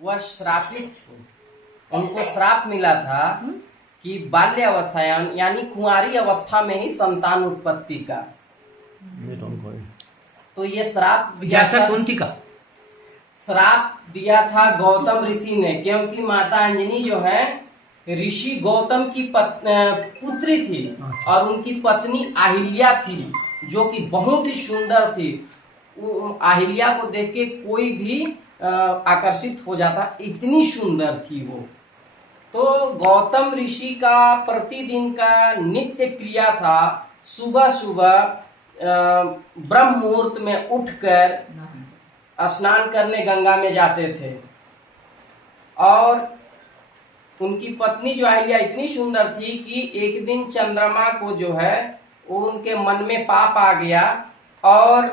वह श्रापित, उनको श्राप मिला था कि बाल्य अवस्था यानी कुंवारी अवस्था में ही संतान उत्पत्ति का। तो ये श्राप दिया था, कुंती का श्राप दिया था गौतम ऋषि ने, क्योंकि माता अंजनी जो है ऋषि गौतम की पुत्री थी और उनकी पत्नी अहिल्या थी, जो कि बहुत ही सुंदर थी। अहिल्या को देख के कोई भी आकर्षित हो जाता, इतनी सुंदर थी वो। तो गौतम ऋषि का प्रतिदिन का नित्य क्रिया था, सुबह सुबह ब्रह्म मुहूर्त में उठकर स्नान करने गंगा में जाते थे। और उनकी पत्नी जो अहिल्या इतनी सुंदर थी कि एक दिन चंद्रमा को जो है वो उनके मन में पाप आ गया और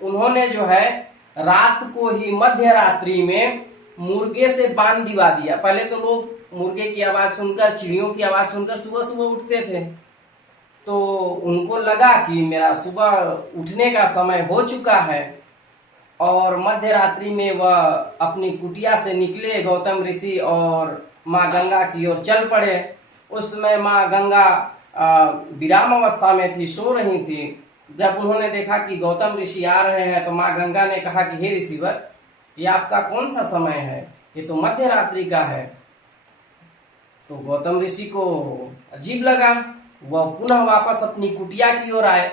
उन्होंने जो है रात को ही मध्य रात्रि में मुर्गे से बांध दिवा दिया। पहले तो लोग मुर्गे की आवाज सुनकर, चिड़ियों की आवाज सुनकर सुबह सुबह उठते थे, तो उनको लगा कि मेरा सुबह उठने का समय हो चुका है। और मध्य रात्रि में वह अपनी कुटिया से निकले गौतम ऋषि और माँ गंगा की ओर चल पड़े। उस समय माँ गंगा विराम अवस्था में थी, सो रही थी। जब उन्होंने देखा कि गौतम ऋषि आ रहे हैं तो माँ गंगा ने कहा कि हे ऋषिवर, ये आपका कौन सा समय है, ये तो मध्य रात्रि का है। तो गौतम ऋषि को अजीब लगा, वह पुनः वापस अपनी कुटिया की ओर आए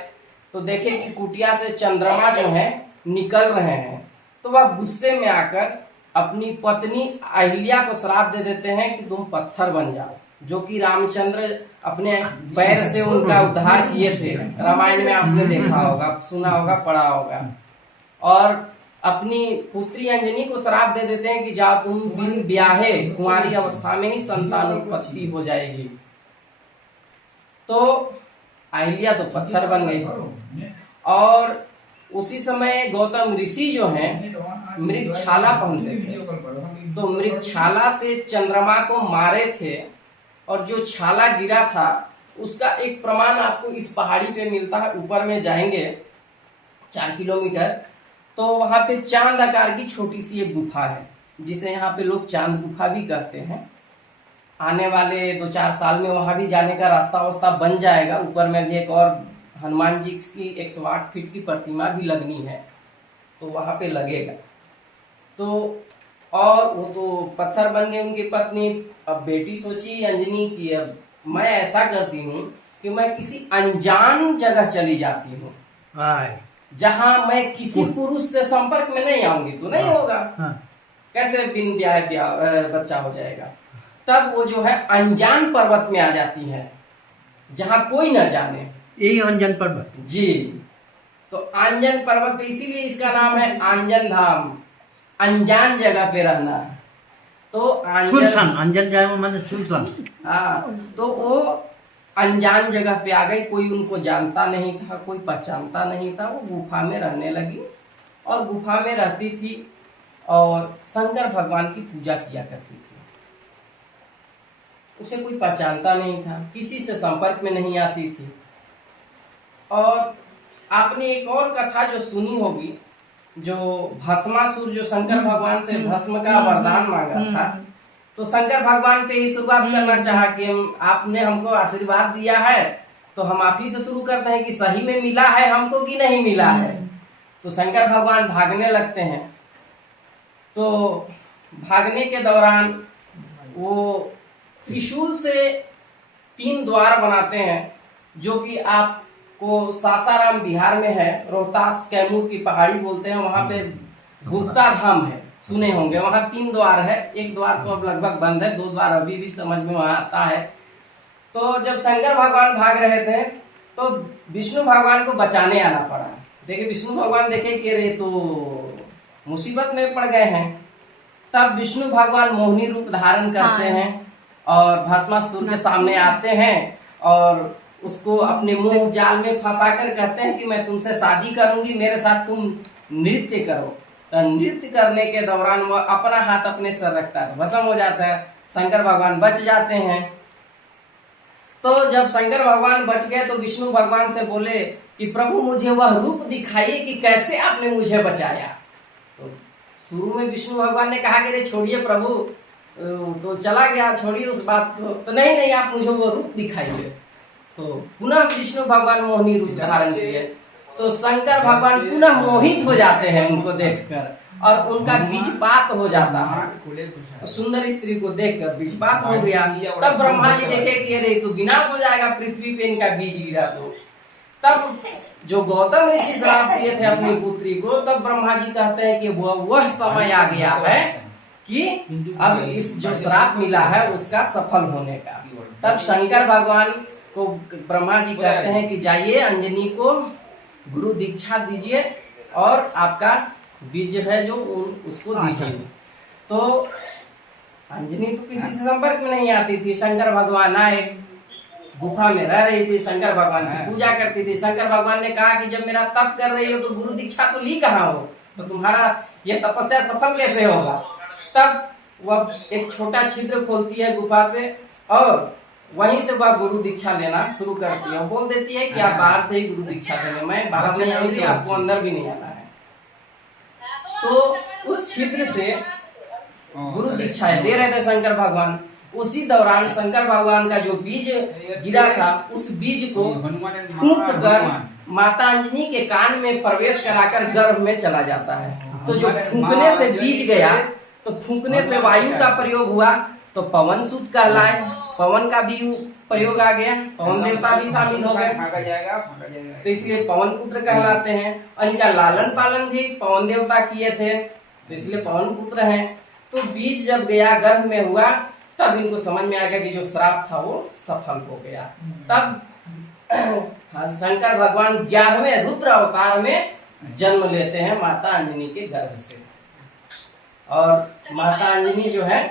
तो देखे कि कुटिया से चंद्रमा जो है निकल रहे हैं। तो वह गुस्से में आकर अपनी पत्नी अहिल्या को श्राप दे देते हैं कि तुम पत्थर बन जाओ, जो कि रामचंद्र अपने पैर से उनका उद्धार किए थे। रामायण में आपने देखा होगा, सुना होगा, पढ़ा होगा। और अपनी पुत्री अंजनी को श्राप दे देते हैं कि जाओ तुम बिन ब्याहे कुंवारी अवस्था में ही संतान उत्पत्ति हो जाएगी। तो अहिल्या तो पत्थर बन गई। और उसी समय गौतम ऋषि जो हैं मृगछाला पहनते थे, तो मृगछाला से चंद्रमा को मारे थे। और जो छाला गिरा था उसका एक प्रमाण आपको इस पहाड़ी पे मिलता है। ऊपर में जाएंगे 4 किलोमीटर, तो वहां पे चांद आकार की छोटी सी एक गुफा है, जिसे यहाँ पे लोग चांद गुफा भी कहते हैं। आने वाले 2-4 साल में वहां भी जाने का रास्ता बन जाएगा। ऊपर में भी एक और हनुमान जी की 108 फीट की प्रतिमा भी लगनी है, तो वहां पे लगेगा। तो और वो तो पत्थर बन गए उनकी पत्नी। अब बेटी सोची अंजनी की, अब मैं ऐसा करती हूँ कि मैं किसी अनजान जगह चली जाती हूँ, जहां मैं किसी पुरुष से संपर्क में नहीं आऊंगी तो नहीं होगा, कैसे बिन ब्याह बच्चा हो जाएगा। तब वो जो है अनजान पर्वत में आ जाती है, जहां कोई न जाने। यही अंजन पर्वत जी। तो आंजन पर्वत पे इसीलिए इसका नाम है आंजन धाम, अनजान जगह पे रहना। तो सुनसान, अंजन जगह मतलब सुनसान। हाँ, तो वो अनजान जगह पे आ गई, कोई उनको जानता नहीं था, कोई पहचानता नहीं था। वो गुफा में रहने लगी और गुफा में रहती थी और शंकर भगवान की पूजा किया करती थी। उसे कोई पहचानता नहीं था, किसी से संपर्क में नहीं आती थी। और आपने एक और कथा जो सुनी होगी, जो भस्मासुर जो शंकर भगवान से भस्म का वरदान मांगा था, तो शंकर भगवान पे ही शुरुआत करना चाहा कि आपने हमको आशीर्वाद दिया है, तो हम आप ही से शुरू करते हैं कि सही में मिला है हमको कि नहीं मिला है। तो शंकर भगवान भागने लगते हैं। तो भागने के दौरान वो त्रिशूल से 3 द्वार बनाते हैं, जो कि आपको सासाराम बिहार में है, रोहतास कैमूर की पहाड़ी बोलते हैं, वहां पे गुप्ता धाम है, सुने होंगे। वहां 3 द्वार है, एक द्वार तो अब लगभग बंद है, 2 द्वार अभी भी समझ में वहां आता है। तो जब शंकर भगवान भाग रहे थे तो विष्णु भगवान को बचाने आना पड़ा। देखिए विष्णु भगवान देखे कि रे तो मुसीबत में पड़ गए हैं। तब विष्णु भगवान मोहिनी रूप धारण करते हैं और भस्मासुर के सामने आते हैं और उसको अपने मुंह जाल में फंसा कर कहते हैं कि मैं तुमसे शादी करूंगी, मेरे साथ तुम नृत्य करो। तो नृत्य करने के दौरान वह अपना हाथ अपने सर रखता है, भस्म हो जाता है, शंकर भगवान बच जाते हैं। तो जब शंकर भगवान बच गए तो विष्णु भगवान से बोले कि प्रभु मुझे वह रूप दिखाइए कि कैसे आपने मुझे बचाया। तो शुरू में विष्णु भगवान ने कहा कि अरे छोड़िए प्रभु, तो चला गया, छोड़िए उस बात को, तो नहीं आप मुझे वो रूप दिखाइए। तो पुनः विष्णु भगवान मोहिनी रूप धारण किए, तो शंकर भगवान पुनः मोहित हो जाते हैं उनको देखकर, और उनका बीजपात हो जाता है। सुंदर स्त्री को देखकर बीजपात हो गया। तब ब्रह्मा जी देखे कि अरे तो विनाश हो जाएगा, पृथ्वी पे इनका बीज गिरा। तो तब जो गौतम ऋषि श्राप दिए थे अपनी पुत्री को, तब ब्रह्मा जी कहते हैं कि वह समय आ गया है कि अब इस जो श्राप मिला है उसका सफल होने का। तब शंकर भगवान को ब्रह्मा जी कहते हैं कि जाइए अंजनी को गुरु दीक्षा दीजिए और आपका बीज है जो उसको दीजिए। तो अंजनी तो किसी से संपर्क में नहीं आती थी। शंकर भगवान आए, गुफा में रह रही थी, शंकर भगवान की पूजा करती थी। शंकर भगवान ने कहा कि जब मेरा तप कर रही हो तो गुरु दीक्षा तो ली कहाँ हो, तो तुम्हारा ये तपस्या सफल कैसे होगा। तब वह एक छोटा छिद्र खोलती है गुफा से और वहीं से वह गुरु दीक्षा लेना शुरू करती है। बोल देती है कि आप बाहर से ही गुरु दीक्षा लेंगे, मैं बाहर नहीं आऊंगी, आपको अंदर भी नहीं आना है। तो उस छिद्र से गुरु दीक्षा दे रहे थे शंकर भगवान। उसी दौरान शंकर भगवान का जो बीज गिरा था, उस बीज को फूंक कर माता अंजनी के कान में प्रवेश कराकर गर्भ में चला जाता है। तो जो फूंकने से बीज गया, तो फूंकने से वायु का प्रयोग हुआ, तो पवन सुत कहलाए, पवन का भी प्रयोग आ गया, पवन देवता भी शामिल हो गए, तो इसलिए पवन पुत्र कहलाते हैं। और इनका लालन पालन भी पवन देवता किए थे, तो इसलिए पवन पुत्र हैं। तो बीज जब गया, गर्भ में हुआ, तब इनको समझ में आ गया कि जो श्राप था वो सफल हो गया। तब शंकर भगवान 11वें रुद्र अवतार में जन्म लेते हैं माता अंजनी के गर्भ से। और माता अंजनी जो है,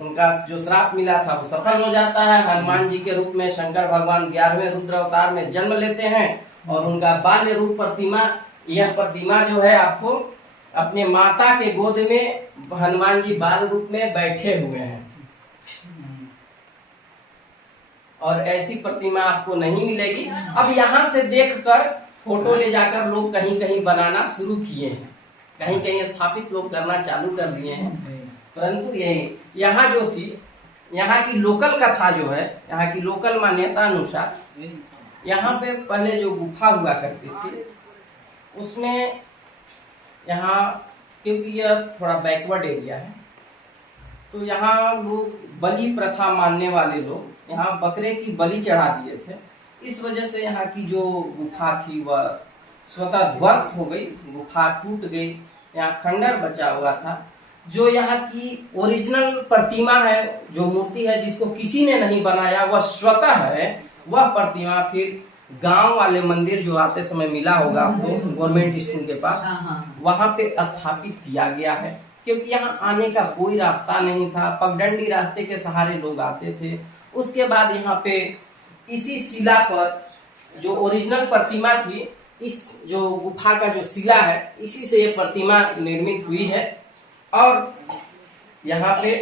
उनका जो श्राप मिला था वो सफल हो जाता है। हनुमान जी के रूप में शंकर भगवान 11वें रुद्र अवतार में जन्म लेते हैं। और उनका बाल्य रूप प्रतिमा, यह प्रतिमा जो है आपको अपने माता के गोद में हनुमान जी बाल रूप में बैठे हुए हैं। और ऐसी प्रतिमा आपको नहीं मिलेगी। अब यहाँ से देखकर फोटो ले जाकर लोग कहीं कहीं बनाना शुरू किए हैं, कहीं कहीं स्थापित लोग करना चालू कर दिए हैं। परंतु यही यहाँ जो थी, यहाँ की लोकल कथा जो है, यहाँ की लोकल मान्यता अनुसार, यहाँ पे पहले जो गुफा हुआ करती थी उसमें, यहाँ क्योंकि यह थोड़ा बैकवर्ड एरिया है, तो यहाँ लोग बलि प्रथा मानने वाले लोग यहाँ बकरे की बलि चढ़ा दिए थे। इस वजह से यहाँ की जो गुफा थी वह स्वतः ध्वस्त हो गई, गुफा टूट गई, यहाँ खंडर बचा हुआ था। जो यहाँ की ओरिजिनल प्रतिमा है, जो मूर्ति है जिसको किसी ने नहीं बनाया, वह स्वतः है, वह प्रतिमा फिर गांव वाले मंदिर जो आते समय मिला होगा आपको गवर्नमेंट स्कूल के पास, वहां पे स्थापित किया गया है। क्योंकि यहाँ आने का कोई रास्ता नहीं था, पगडंडी रास्ते के सहारे लोग आते थे। उसके बाद यहाँ पे इसी शिला पर जो ओरिजिनल प्रतिमा थी, इस जो गुफा का जो शिला है, इसी से ये प्रतिमा निर्मित हुई है। और यहाँ पे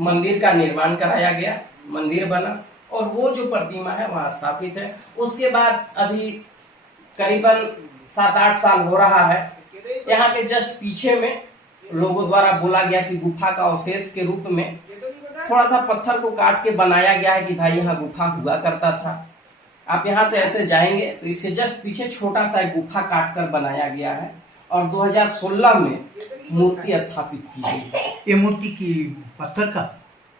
मंदिर का निर्माण कराया गया, मंदिर बना और वो जो प्रतिमा है वहाँ स्थापित है। उसके बाद अभी करीबन 7-8 साल हो रहा है, यहाँ के जस्ट पीछे में लोगों द्वारा बोला गया कि गुफा का अवशेष के रूप में थोड़ा सा पत्थर को काट के बनाया गया है कि भाई यहाँ गुफा हुआ करता था। आप यहाँ से ऐसे जाएंगे तो इसके जस्ट पीछे छोटा सा एक गुफा काट कर बनाया गया है। और 2016 में मूर्ति स्थापित की गई। ये मूर्ति की पत्थर का